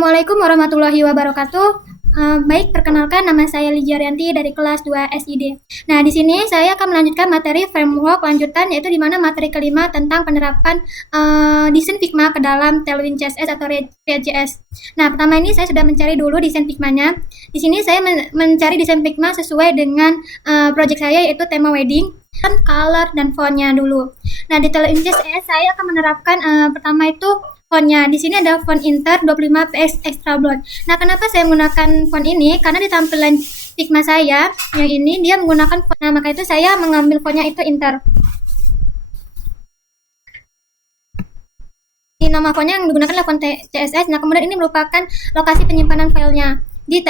Assalamualaikum warahmatullahi wabarakatuh. Baik, perkenalkan nama saya Ligia Rianti dari kelas 2 SID. Nah, di sini saya akan melanjutkan materi framework lanjutan, yaitu di mana materi kelima tentang penerapan desain Figma ke dalam Tailwind CSS atau React.js. Nah, pertama ini saya sudah mencari dulu desain Figma-nya. Di sini saya mencari desain Figma sesuai dengan project saya, yaitu tema wedding, color dan font-nya dulu. Nah, di Tailwind CSS saya akan menerapkan pertama itu fontnya. Di sini ada font Inter 25 PS Extra Bold. Nah, kenapa saya menggunakan font ini? Karena di tampilan Figma saya yang ini dia menggunakan font. Nah, maka itu saya mengambil fontnya itu Inter. Di nama fontnya yang digunakan adalah font CSS. Nah, kemudian ini merupakan lokasi penyimpanan filenya. Di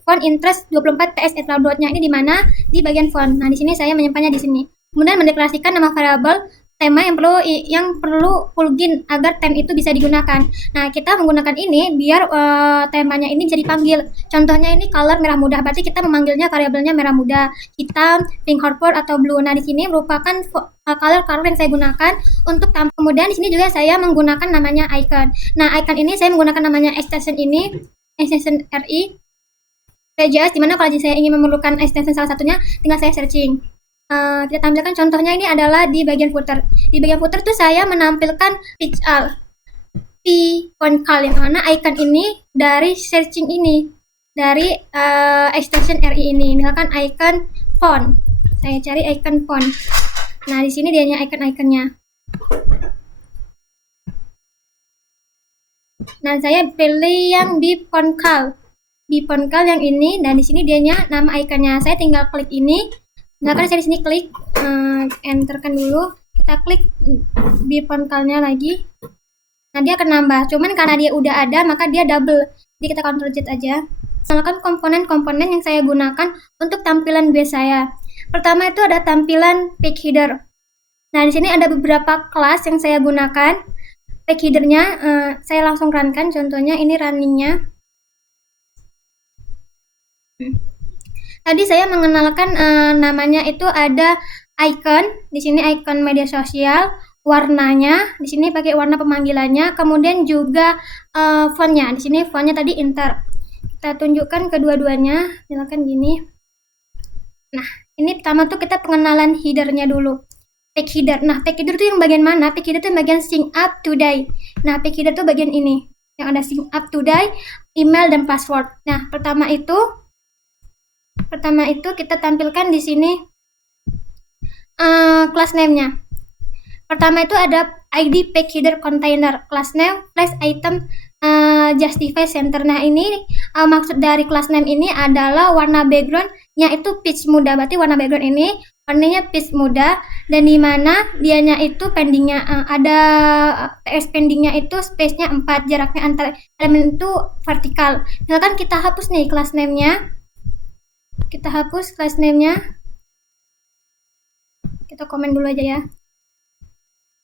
font interest 24 PS Extra Bold-nya ini di mana? Di bagian font. Nah, di sini saya menyimpannya di sini. Kemudian mendeklarasikan nama variabel tema yang perlu plugin agar theme itu bisa digunakan. Nah, kita menggunakan ini biar temanya ini bisa dipanggil. Contohnya ini color merah muda, berarti kita memanggilnya variabelnya merah muda, hitam, pink purple atau blue. Nah, di sini merupakan color yang saya gunakan untuk tampil. Kemudian di sini juga saya menggunakan namanya icon. Nah, icon ini saya menggunakan namanya extension RI React.js, dimana kalau saya ingin memerlukan extension salah satunya, tinggal saya searching. Kita tampilkan contohnya ini adalah di bagian footer. Di bagian footer tuh saya menampilkan p-font yang mana icon ini dari searching ini, dari extension RI ini. Misalkan icon font, saya cari icon font. Nah, di sini dianya icon-iconnya. Nah, saya pilih yang di font cal. Di font cal yang ini, dan di sini dianya nama iconnya. Saya tinggal klik ini. Nah, kan saya di sini klik, enterkan dulu, kita klik di font cal-nya lagi. Nah, dia akan nambah. Cuman karena dia udah ada, maka dia double. Jadi kita Ctrl Z aja. Gunakan komponen-komponen yang saya gunakan untuk tampilan base saya. Pertama itu ada tampilan page header. Nah, di sini ada beberapa kelas yang saya gunakan. Page header-nya saya langsung runkan. Contohnya ini running-nya. Tadi saya mengenalkan namanya itu ada icon. Di sini icon media sosial, warnanya di sini pakai warna pemanggilannya, kemudian juga fontnya. Di sini fontnya tadi Inter. Kita tunjukkan kedua-duanya, misalkan gini. Nah, ini pertama tuh kita pengenalan headernya dulu. Page header. Nah, page header tuh yang bagian mana? Page header tuh yang bagian sync up today. Nah, page header tuh bagian ini yang ada sync up today, email dan password. Nah, pertama itu kita tampilkan di sini class name-nya. Pertama itu ada ID page header container, class name, place item, justify center. Nah, ini maksud dari class name ini adalah warna background-nya itu peach muda. Berarti warna background ini warnanya peach muda, dan di mana dianya itu pendingnya ada PS pendingnya itu space-nya 4, jaraknya antar elemen itu vertikal. Misalkan kita hapus nih class name-nya. Kita hapus class name-nya. Kita komen dulu aja ya.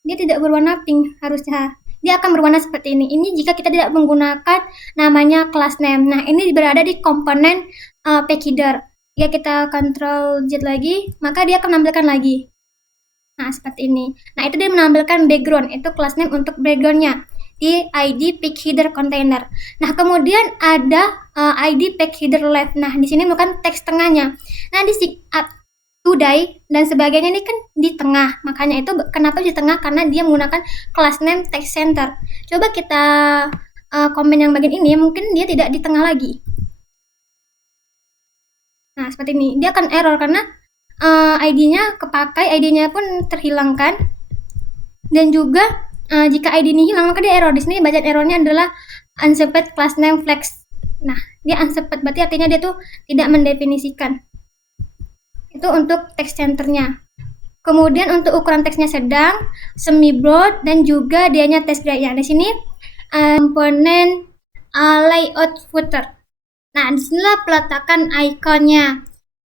Dia tidak berwarna pink harusnya. Dia akan berwarna seperti ini. Ini jika kita tidak menggunakan namanya class name. Nah, ini berada di komponen page header. Jika kita Ctrl Z lagi, maka dia akan menampilkan lagi. Nah, seperti ini. Nah, itu dia menampilkan background. Itu class name untuk background-nya di ID page header container. Nah, kemudian ada ID page header left. Nah, di sini bukan teks tengahnya. Nah, di today dan sebagainya ini kan di tengah. Makanya itu kenapa di tengah? Karena dia menggunakan class name text center. Coba kita komen yang bagian ini, mungkin dia tidak di tengah lagi. Nah, seperti ini. Dia akan error karena ID-nya kepakai, ID-nya pun terhilangkan. Dan juga jika ID ini hilang, maka dia error. Di sini bacaan errornya adalah unset class name flex. Nah, dia unset berarti artinya dia tuh tidak mendefinisikan. Itu untuk text centernya. Kemudian untuk ukuran teksnya sedang, semi broad, dan juga dianya text bright. Ya, di sini komponen layout footer. Nah, disinilah peletakan ikonnya.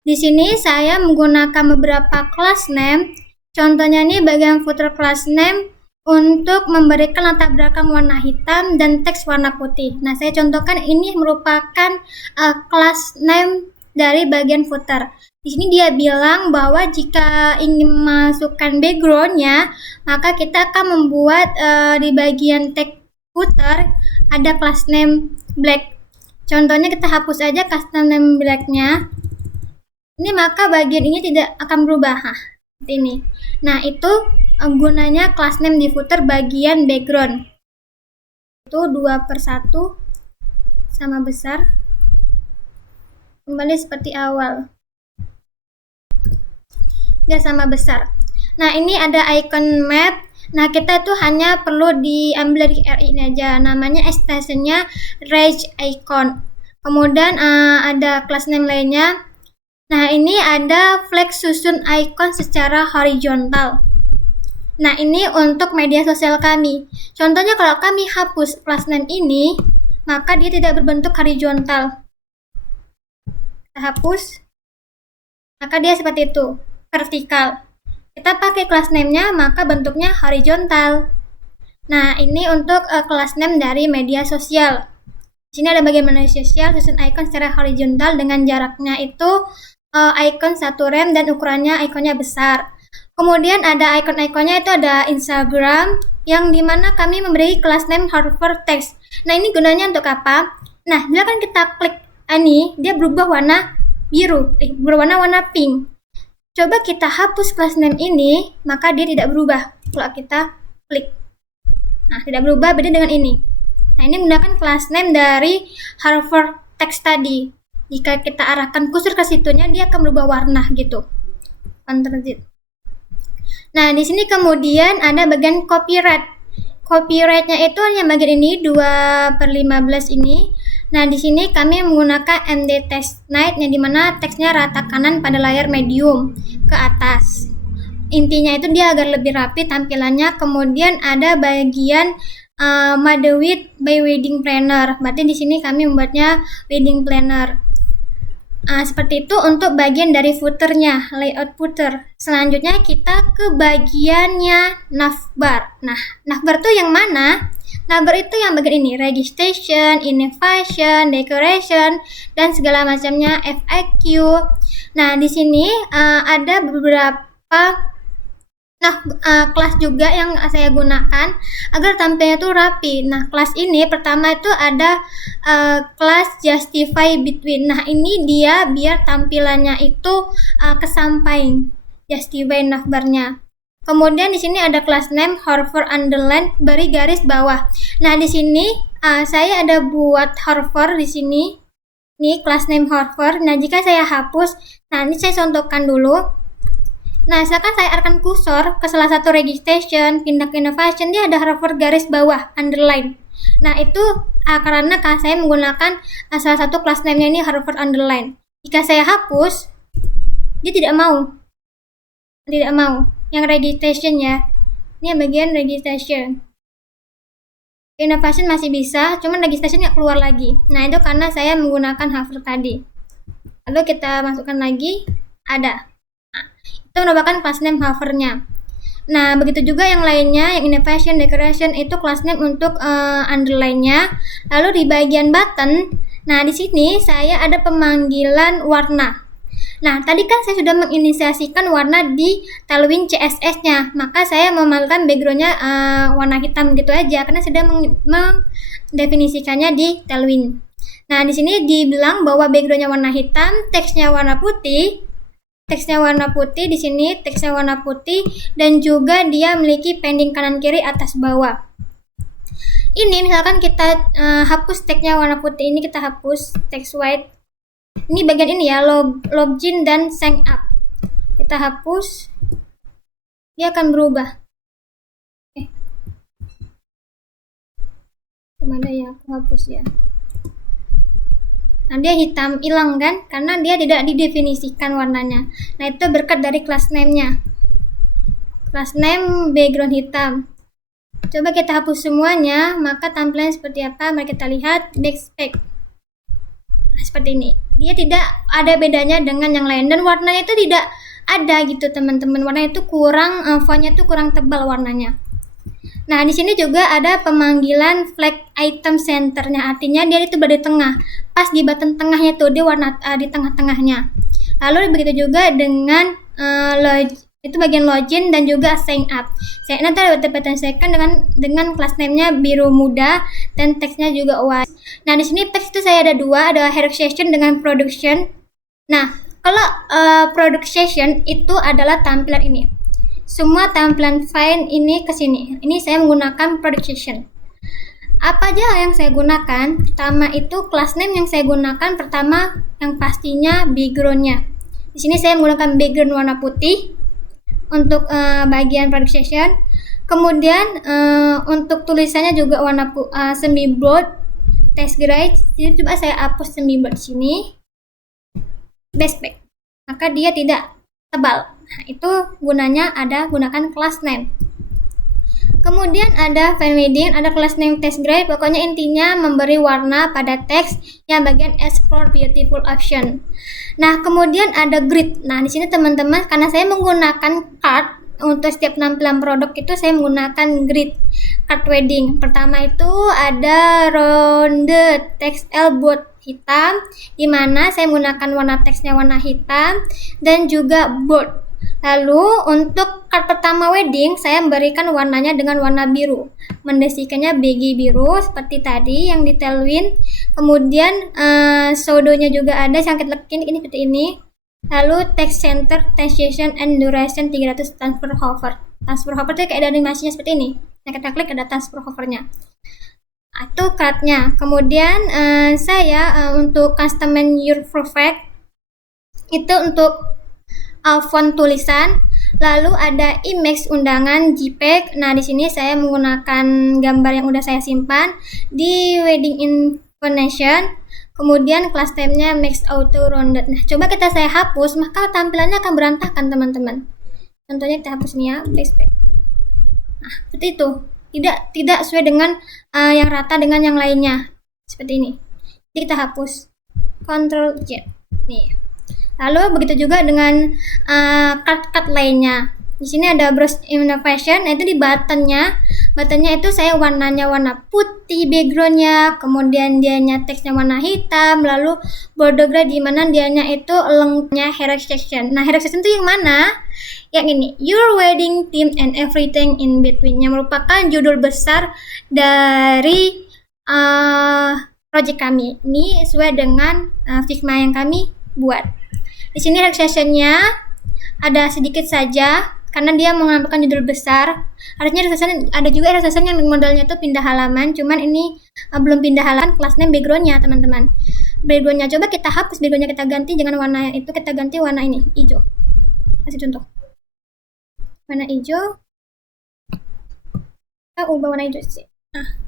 Di sini saya menggunakan beberapa class name. Contohnya ini bagian footer class name untuk memberikan latar belakang warna hitam dan teks warna putih. Nah, saya contohkan ini merupakan class name dari bagian footer. Di sini dia bilang bahwa jika ingin memasukkan background-nya, maka kita akan membuat di bagian teks footer ada class name black. Contohnya kita hapus aja class name black-nya. Ini maka bagian ini tidak akan berubah. Nah, seperti ini. Nah, itu gunanya class name di footer bagian background. Itu 2/1 sama besar. Kembali seperti awal. Dia sama besar. Nah, ini ada icon map. Nah, kita itu hanya perlu diambil dari RI ini aja. Namanya extensionnya Rage Icon. Kemudian ada class name lainnya. Nah, ini ada flag susun icon secara horizontal. Nah, ini untuk media sosial kami. Contohnya kalau kami hapus class name ini, maka dia tidak berbentuk horizontal. Kita hapus, maka dia seperti itu, vertikal. Kita pakai class name-nya, maka bentuknya horizontal. Nah, ini untuk class name dari media sosial. Di sini ada bagian media sosial, susun icon secara horizontal dengan jaraknya itu icon 1 rem dan ukurannya ikonnya besar. Kemudian ada icon-iconnya itu ada Instagram, yang dimana kami memberi class name hover text. Nah, ini gunanya untuk apa? Nah, silakan kita klik ini, dia berubah warna biru, berwarna pink. Coba kita hapus class name ini, maka dia tidak berubah kalau kita klik. Nah, tidak berubah, beda dengan ini. Nah, ini menggunakan class name dari hover text tadi. Jika kita arahkan kursor ke situnya, dia akan berubah warna gitu. Ctrl Z. Nah, di sini kemudian ada bagian copyright. Copyright-nya itu hanya bagian ini 2/15 ini. Nah, di sini kami menggunakan MD Text Night yang dimana teksnya rata kanan pada layar medium ke atas. Intinya itu dia agar lebih rapi tampilannya. Kemudian ada bagian Made with by Wedding Planner. Berarti di sini kami membuatnya Wedding Planner. Seperti itu untuk bagian dari footernya, layout footer. Selanjutnya kita ke bagiannya navbar. Nah, navbar itu yang mana? Navbar itu yang bagian ini, registration, innovation, decoration, dan segala macamnya, FAQ. Nah, di sini ada beberapa kelas juga yang saya gunakan agar tampilnya itu rapi. Nah, kelas ini pertama itu ada kelas justify between. Nah, ini dia biar tampilannya itu kesampaian, justify navbarnya. Kemudian di sini ada class name hover underline beri garis bawah. Nah, di sini saya ada buat hover di sini. Ini class name hover. Nah, jika saya hapus, nah ini saya contohkan dulu. Nah, misalkan saya arahkan kursor ke salah satu registration, pindah ke innovation, dia ada hover garis bawah, underline. Nah, itu karena saya menggunakan salah satu class name-nya ini hover underline. Jika saya hapus, dia tidak mau. Yang registration ya. Ini bagian registration. Innovation masih bisa, cuman registration nggak keluar lagi. Nah, itu karena saya menggunakan hover tadi. Lalu kita masukkan lagi, ada. Itu merupakan class name hovernya. Nah, begitu juga yang lainnya, yang innovation, decoration itu class name untuk underline-nya. Lalu di bagian button, nah di sini saya ada pemanggilan warna. Nah, tadi kan saya sudah menginisiasikan warna di Tailwind CSS-nya, maka saya memanggilkan background-nya warna hitam gitu aja karena sudah mendefinisikannya di Tailwind. Nah, di sini dibilang bahwa background-nya warna hitam, teksnya warna putih. Teksnya warna putih di sini, teksnya warna putih dan juga dia memiliki pending kanan kiri atas bawah. Ini misalkan kita hapus teksnya warna putih ini, kita hapus text white. Ini bagian ini ya, login dan sign up. Kita hapus. Dia akan berubah. Kemana ya? Aku hapus ya. Nah, dia hitam, hilang kan? Karena dia tidak didefinisikan warnanya. Nah, itu berkat dari class name-nya. Class name background hitam. Coba kita hapus semuanya, maka tampilan seperti apa? Mari kita lihat backspec. Nah, seperti ini. Dia tidak ada bedanya dengan yang lain dan warnanya itu tidak ada gitu, teman-teman. Warnanya itu kurang, fontnya itu kurang tebal warnanya. Nah, di sini juga ada pemanggilan flag item centernya, artinya dia itu berada di tengah. Pas di button tengahnya tuh dia warna di tengah-tengahnya. Lalu begitu juga dengan Itu bagian login dan juga sign up. Sign up dapat disesuaikan dengan class name-nya biru muda dan teksnya juga white. Nah, di sini teks itu saya ada dua, ada hero session dengan production. Nah, kalau product session itu adalah tampilan ini. Semua tampilan file ini ke sini. Ini saya menggunakan product session. Apa aja yang saya gunakan? Pertama itu class name yang saya gunakan. Pertama yang pastinya background-nya. Di sini saya menggunakan background warna putih untuk bagian product session. Kemudian untuk tulisannya juga warna semi bold, text gray. Jadi coba saya hapus semi bold di sini. Backpack. Maka dia tidak tebal. Nah, itu gunanya gunakan class name. Kemudian ada file heading, ada class name text gray. Pokoknya intinya memberi warna pada teks yang bagian explore beautiful option. Nah, kemudian ada grid. Nah, di sini teman-teman, karena saya menggunakan card untuk setiap tampilan produk itu saya menggunakan grid card wedding. Pertama itu ada ronde text bold hitam, di mana saya menggunakan warna teksnya warna hitam dan juga bold. Lalu untuk card pertama wedding saya memberikan warnanya dengan warna biru, mendesikannya BG biru seperti tadi yang di tailwind. Kemudian pseudonya juga ada yang kita lekin ini seperti ini. Lalu text center, transition and duration 300 transfer hover. Transfer hover itu kayak ada animasinya seperti ini. Nah, kita klik ada transfer hovernya. Itu cardnya. Kemudian saya untuk customize your perfect itu untuk font tulisan. Lalu ada image undangan JPEG. Nah, di sini saya menggunakan gambar yang udah saya simpan di wedding information. Kemudian class name-nya max auto rounded. Nah, coba saya hapus, maka tampilannya akan berantakan, teman-teman. Contohnya kita hapus nih ya, backspace. Nah, seperti itu. Tidak sesuai dengan yang rata dengan yang lainnya. Seperti ini. Jadi kita hapus. Ctrl Z. Nih. Lalu begitu juga dengan card lainnya. Di sini ada browse innovation, nah itu di buttonnya itu saya warnanya warna putih backgroundnya, kemudian dianya teksnya warna hitam, lalu border gray di mana dianya itu lengkapnya hero section. Nah, hero section itu yang mana? Yang ini, your wedding theme and everything in between, yang merupakan judul besar dari project kami. Ini sesuai dengan Figma yang kami buat. Di sini relaxation-nya ada sedikit saja karena dia mengampilkan judul besar. Harusnya ada juga relaxation yang modelnya itu pindah halaman, cuman ini belum pindah halaman class name background-nya, teman-teman. Background-nya coba kita hapus, background-nya kita ganti jangan warna itu, kita ganti warna ini, hijau. Kasih contoh. Warna hijau. Kita ubah warna hijau sih. Nah.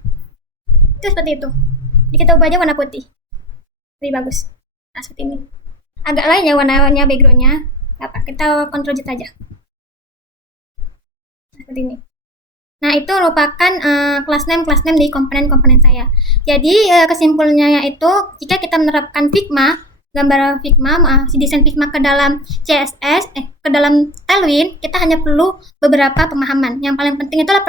Itu seperti itu. Jadi kita ubah aja warna putih. Lebih bagus. Nah, seperti ini. Agak lain ya warnanya background-nya. Apa? Kita Ctrl Z aja. Seperti ini. Nah, itu merupakan class name di komponen-komponen saya. Jadi kesimpulannya yaitu jika kita menerapkan Figma, gambar Figma, desain Figma ke dalam CSS, ke dalam Tailwind, kita hanya perlu beberapa pemahaman. Yang paling penting itulah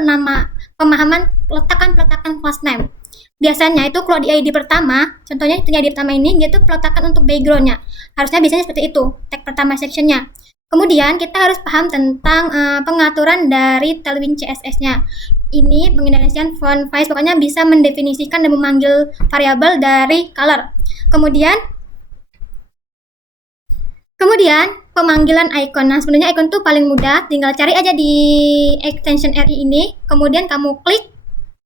pemahaman peletakan class name. Biasanya itu kalau di ID pertama, contohnya di ID pertama ini, dia tuh peletakan untuk background-nya. Harusnya biasanya seperti itu, tag pertama section-nya. Kemudian kita harus paham tentang pengaturan dari Tailwind CSS-nya. Ini pengendalian font size, pokoknya bisa mendefinisikan dan memanggil variabel dari color. Kemudian pemanggilan icon. Nah, sebenarnya icon tuh paling mudah, tinggal cari aja di extension RI ini, kemudian kamu klik,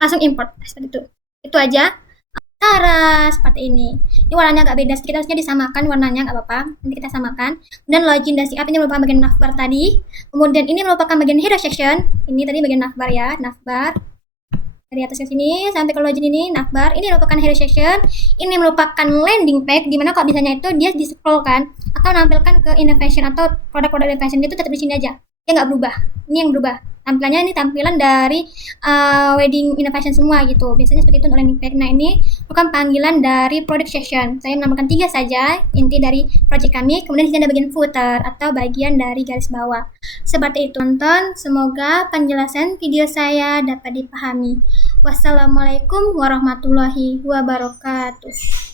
langsung import. Seperti itu. Itu aja. Cara seperti ini. Ini warnanya agak beda sedikit, harusnya disamakan warnanya, nggak apa-apa. Nanti kita samakan. Kemudian login dan sign up ini merupakan bagian navbar tadi. Kemudian ini merupakan bagian hero section. Ini tadi bagian navbar ya, navbar. Dari atas ke sini sampai ke login ini navbar. Ini merupakan hero section. Ini merupakan landing page, dimana kalau bisanya itu dia di scroll kan, atau menampilkan ke innovation atau produk-produk innovation itu tetap di sini aja. Dia nggak berubah. Ini yang berubah. Tampilannya ini tampilan dari wedding innovation semua gitu. Biasanya seperti itu untuk landing page. Nah, ini bukan panggilan dari product session. Saya menambahkan 3 saja inti dari project kami. Kemudian di sini ada bagian footer atau bagian dari garis bawah. Seperti itu. Tonton, semoga penjelasan video saya dapat dipahami. Wassalamualaikum warahmatullahi wabarakatuh.